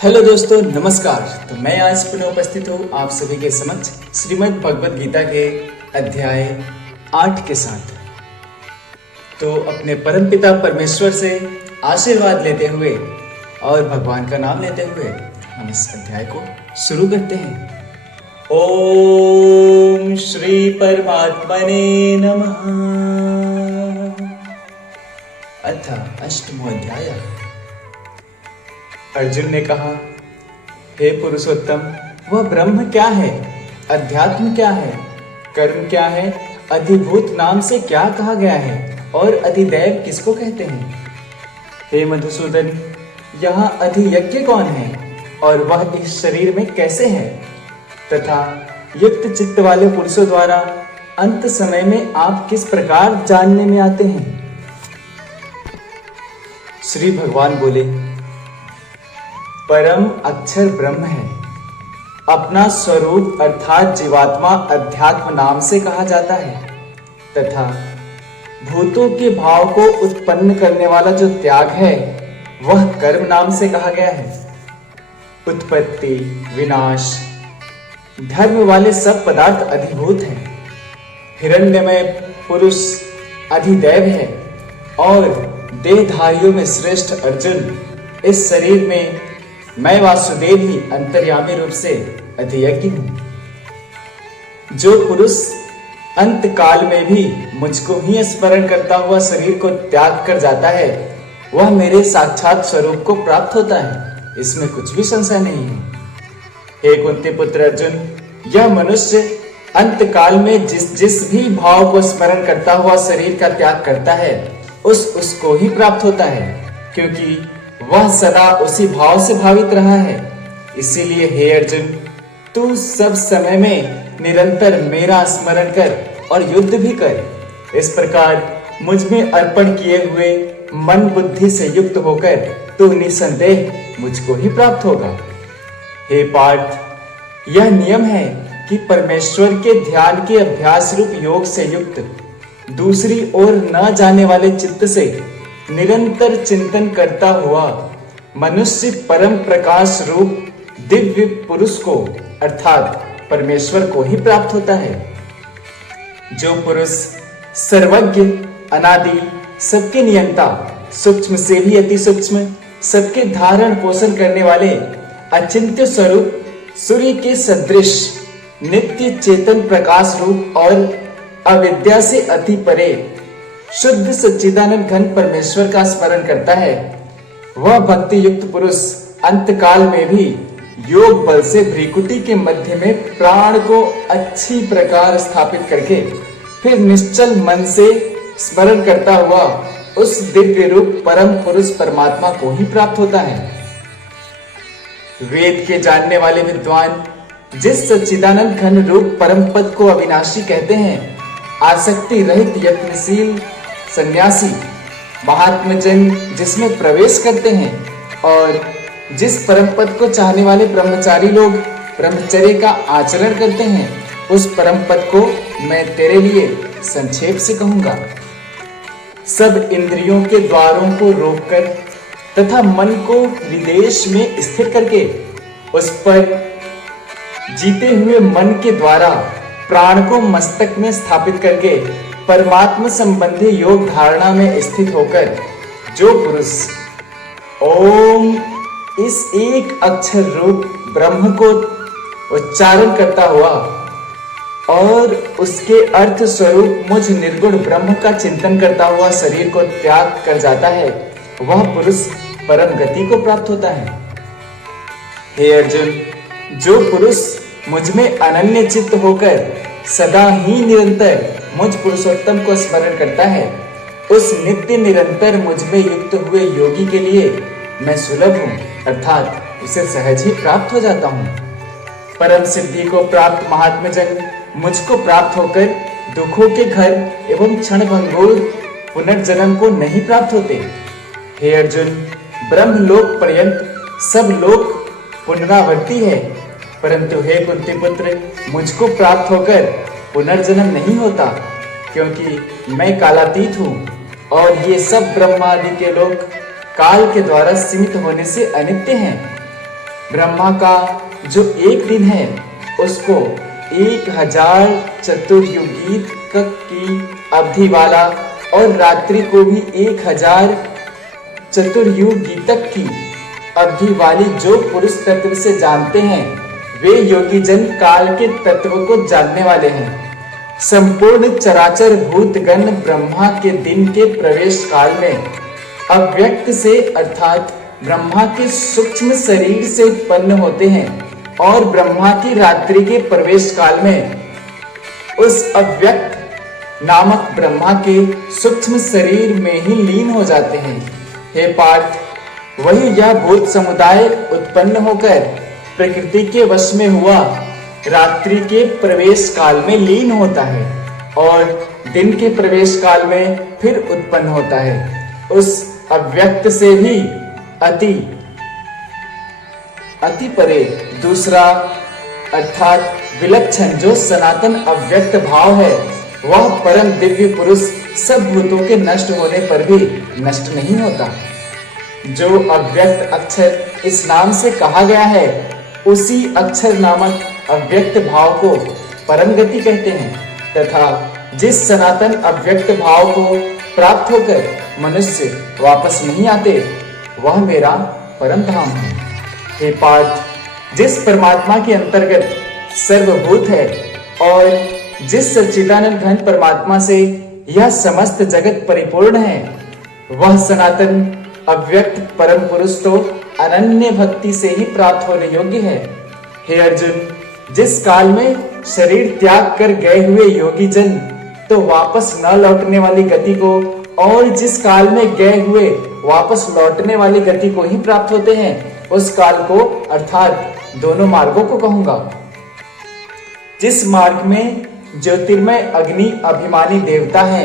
Hello दोस्तों, नमस्कार। तो मैं आज पुनः उपस्थित हूँ आप सभी के समक्ष श्रीमद् भगवद गीता के अध्याय 8 के साथ। तो अपने परमपिता परमेश्वर से आशीर्वाद लेते हुए और भगवान का नाम लेते हुए हम इस अध्याय को शुरू करते हैं। ओम श्री परमात्मने नमः। अथ अष्टमो अध्याय। अर्जुन ने कहा, हे पुरुषोत्तम, वह ब्रह्म क्या है, अध्यात्म क्या है, कर्म क्या है, अधिभूत नाम से क्या कहा गया है और अधिदैव किसको कहते हैं? हे मधुसूदन, यहाँ अधियज्ञ कौन है और वह इस शरीर में कैसे है, तथा युक्त चित्त वाले पुरुषों द्वारा अंत समय में आप किस प्रकार जानने में आते हैं? श्री भगवान बोले, परम अक्षर ब्रह्म है। अपना स्वरूप अर्थात जीवात्मा अध्यात्म नाम से कहा जाता है तथा भूतों के भाव को उत्पन्न करने वाला जो त्याग है वह कर्म नाम से कहा गया है। उत्पत्ति, विनाश, धर्म वाले सब पदार्थ अधिभूत हैं। हिरण्यमय पुरुष अधिदैव है और देहधारियों में श्रेष्ठ अर्जुन, इस शरीर में मैं वासुदेव ही अंतर्यामी रूप से अधियज्ञ हूं। जो पुरुष अंत काल में भी मुझको ही स्मरण करता हुआ शरीर को त्याग कर जाता है वह मेरे साक्षात स्वरूप को प्राप्त होता है, इसमें कुछ भी संशय नहीं है। हे कुंती पुत्र अर्जुन, यह मनुष्य अंत काल में जिस भी भाव को स्मरण करता हुआ शरीर का त्याग करता है उसको ही प्राप्त होता है, क्योंकि वह सदा उसी भाव से भावित रहा है। इसीलिए हे अर्जुन, तू सब समय में निरंतर मेरा स्मरण कर और युद्ध भी कर। इस प्रकार मुझ में अर्पण किए हुए मन बुद्धि से युक्त होकर तू निसंदेह मुझको ही प्राप्त होगा। हे पार्थ, यह नियम है कि परमेश्वर के ध्यान के अभ्यास रूप योग से युक्त दूसरी ओर न जाने वाले चित्त से निरंतर चिंतन करता हुआ मनुष्य परम प्रकाश रूप दिव्य पुरुष को अर्थात परमेश्वर को ही प्राप्त होता है। जो पुरुष सर्वज्ञ, अनादि, सबके नियंता, सूक्ष्म से भी अति सूक्ष्म, सबके धारण पोषण करने वाले अचिंत्य स्वरूप सूर्य के सदृश नित्य चेतन प्रकाश रूप और अविद्या से अति परे शुद्ध सच्चिदानंद घन परमेश्वर का स्मरण करता है, वह भक्ति युक्त पुरुष अंत काल में भी योग बल से भ्रिकुटी के मध्य में प्राण को अच्छी प्रकार स्थापित करके फिर निश्चल मन से स्मरण करता हुआ उस दिव्य रूप परम पुरुष परमात्मा को ही प्राप्त होता है। वेद के जानने वाले विद्वान जिस सच्चिदानंद घन रूप परम पद को अविनाशी कहते हैं, आसक्ति रहित यत्नशील सन्यासी महात्मजन जिसमें प्रवेश करते हैं और जिस परम पद को चाहने वाले ब्रह्मचारी लोग ब्रह्मचर्य का आचरण करते हैं, उस परम पद को मैं तेरे लिए संक्षेप से कहूंगा। सब इंद्रियों के द्वारों को रोककर तथा मन को विदेश में स्थिर करके उस पर जीते हुए मन के द्वारा प्राण को मस्तक में स्थापित करके परमात्मा संबंधी योग धारणा में स्थित होकर जो पुरुष ओम इस एक अक्षर रूप ब्रह्म को उच्चारण करता हुआ और उसके अर्थ स्वरूप मुझ निर्गुण ब्रह्म का चिंतन करता हुआ शरीर को त्याग कर जाता है, वह पुरुष परम गति को प्राप्त होता है। हे अर्जुन, जो पुरुष मुझ में अनन्य चित्त होकर सदा ही निरंतर मुझ पुरुषोत्तम को स्मरण करता है, उस नित्य निरंतर मुझ में युक्त हुए योगी के लिए मैं सुलभ हूँ, अर्थात उसे सहज ही प्राप्त हो जाता हूँ। परम सिद्धि को प्राप्त महात्मजन मुझको प्राप्त होकर दुखों के घर एवं क्षणभंगुर पुनर्जन्म को नहीं प्राप्त होते। हे अर्जुन, ब्रह्मलोक पर्यंत सब लोक पुनरावर्ती है, परंतु हे कुंती पुत्र, मुझको प्राप्त होकर पुनर्जन्म नहीं होता, क्योंकि मैं कालातीत हूँ और ये सब ब्रह्मादि के लोग काल के द्वारा सीमित होने से अनित्य हैं। ब्रह्मा का जो एक दिन है उसको 1000 चतुर्युगी तक की अवधि वाला और रात्रि को भी 1000 चतुर्युगी तक की अवधि वाली जो पुरुष तत्व से जानते हैं वे योगी जन काल के तत्व को जानने वाले हैं। संपूर्ण चराचर भूतगण ब्रह्मा के दिन के प्रवेश काल में अव्यक्त से अर्थात ब्रह्मा के सूक्ष्म शरीर से उत्पन्न होते हैं और ब्रह्मा की रात्रि के प्रवेश काल में उस अव्यक्त नामक ब्रह्मा के सूक्ष्म शरीर में ही लीन हो जाते हैं। हे पार्थ, वही यह भूत समुदाय उत्पन्न होकर प्रकृति के वश में हुआ रात्रि के प्रवेश काल में लीन होता है और दिन के प्रवेश काल में फिर उत्पन्न होता है। उस अव्यक्त से भी अति परे दूसरा अर्थात विलक्षण जो सनातन अव्यक्त भाव है वह परम दिव्य पुरुष सब भूतों के नष्ट होने पर भी नष्ट नहीं होता। जो अव्यक्त अक्षर इस नाम से कहा गया है उसी अक्षर नामक अव्यक्त भाव को परम गति कहते हैं तथा जिस सनातन अव्यक्त भाव को प्राप्त होकर मनुष्य वापस नहीं आते वह मेरा परम धाम है। हे पार्थ, जिस परमात्मा के अंतर्गत सर्वभूत है और जिस सच्चिदानंद घन परमात्मा से यह समस्त जगत परिपूर्ण है वह सनातन अव्यक्त परम पुरुष तो अनन्य भक्ति से ही प्राप्त होने योग्य है। हे अर्जुन, जिस काल में शरीर त्याग कर गए हुए योगी जन तो वापस न लौटने वाली गति को और जिस काल में गए हुए वापस लौटने वाली गति को ही प्राप्त होते हैं उस काल को अर्थात दोनों मार्गों को कहूंगा। जिस मार्ग में ज्योतिर्मय अग्नि अभिमानी देवता है,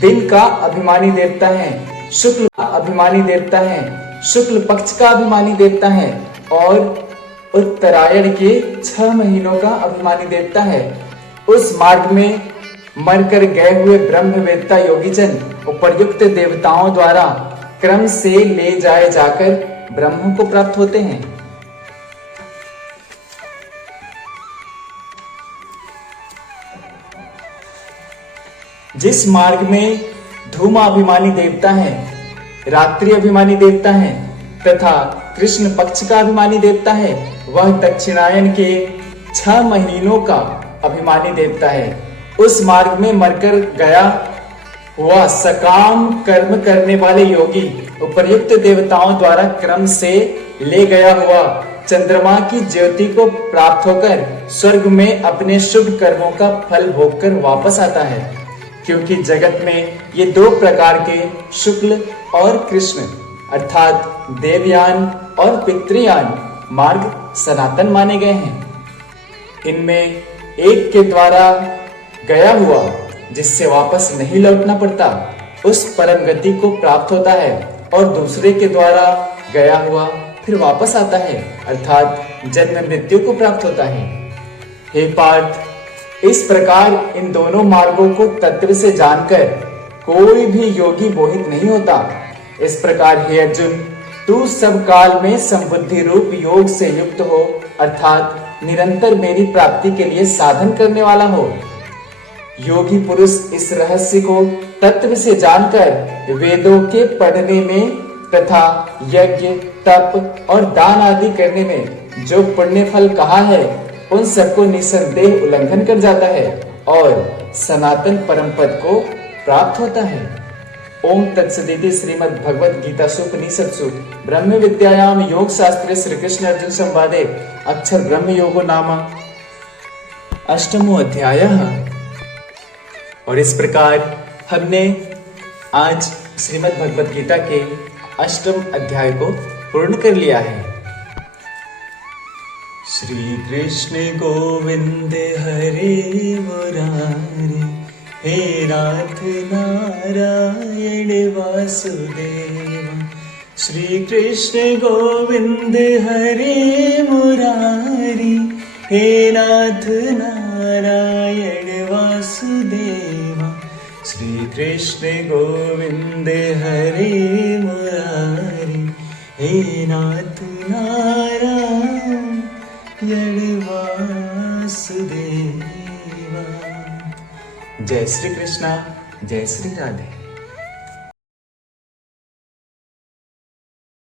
दिन का अभिमानी देवता है, शुक्ल का अभिमानी देवता है, शुक्ल पक्ष का अभिमानी देवता है और उत्तरायण के 6 महीनों का अभिमानी देवता है, उस मार्ग में मरकर गए हुए ब्रह्मवेत्ता योगीजन उपर्युक्त देवताओं द्वारा क्रम से ले जाए जाकर ब्रह्म को प्राप्त होते हैं। जिस मार्ग में धूमाभिमानी देवता है, रात्रि अभिमानी देवता है तथा कृष्ण पक्ष का अभिमानी देवता है वह दक्षिणायन के 6 महीनों का अभिमानी देवता है। उस मार्ग में मरकर गया हुआ सकाम कर्म करने वाले योगी उपर्युक्त देवताओं द्वारा क्रम से ले गया हुआ चंद्रमा की ज्योति को प्राप्त होकर स्वर्ग में अपने शुभ कर्मों का फल भोगकर वापस आता है। क्योंकि जगत में ये 2 प्रकार के शुक्ल और कृष्ण अर्थात देवयान और पितृयान मार्ग सनातन माने गए हैं। इनमें एक के द्वारा गया हुआ जिससे वापस नहीं लौटना पड़ता उस परम गति को प्राप्त होता है और दूसरे के द्वारा गया हुआ फिर वापस आता है अर्थात जन्म मृत्यु को प्राप्त होता है। हे पार्थ, इस प्रकार इन दोनों मार्गों को तत्व से जानकर कोई भी योगी मोहित नहीं होता। इस प्रकार हे अर्जुन, तू सब काल में संबुद्धि रूप योग से युक्त हो अर्थात निरंतर मेरी प्राप्ति के लिए साधन करने वाला हो। योगी पुरुष इस रहस्य को तत्व से जानकर वेदों के पढ़ने में तथा यज्ञ तप और दान आदि करने में जो पुण्य फल कहा है उन सबको निसंदेह उल्लंघन कर जाता है और सनातन परम पद को प्राप्त होता है। ओम तत्सदिति श्रीमद् भगवद गीता सुपनिषत्सु ब्रह्म विद्यायाम योग शास्त्रे श्री कृष्ण अर्जुन संवादे अक्षर ब्रह्म योगो नाम 8वां अध्याय। और इस प्रकार हमने आज श्रीमद् भगवद गीता के 8वें अध्याय को पूर्ण कर लिया है। श्री कृष्ण गोविंद हरे मुरारी, हे नाथ नारायण वासुदेव। श्री कृष्ण गोविंद हरे मुरारी, हे नाथ नारायण वासुदेव। श्री कृष्ण गोविंद हरे मुरारी, हे नाथ नारायण वासुदेवा। जय श्री कृष्णा, जय श्री राधे।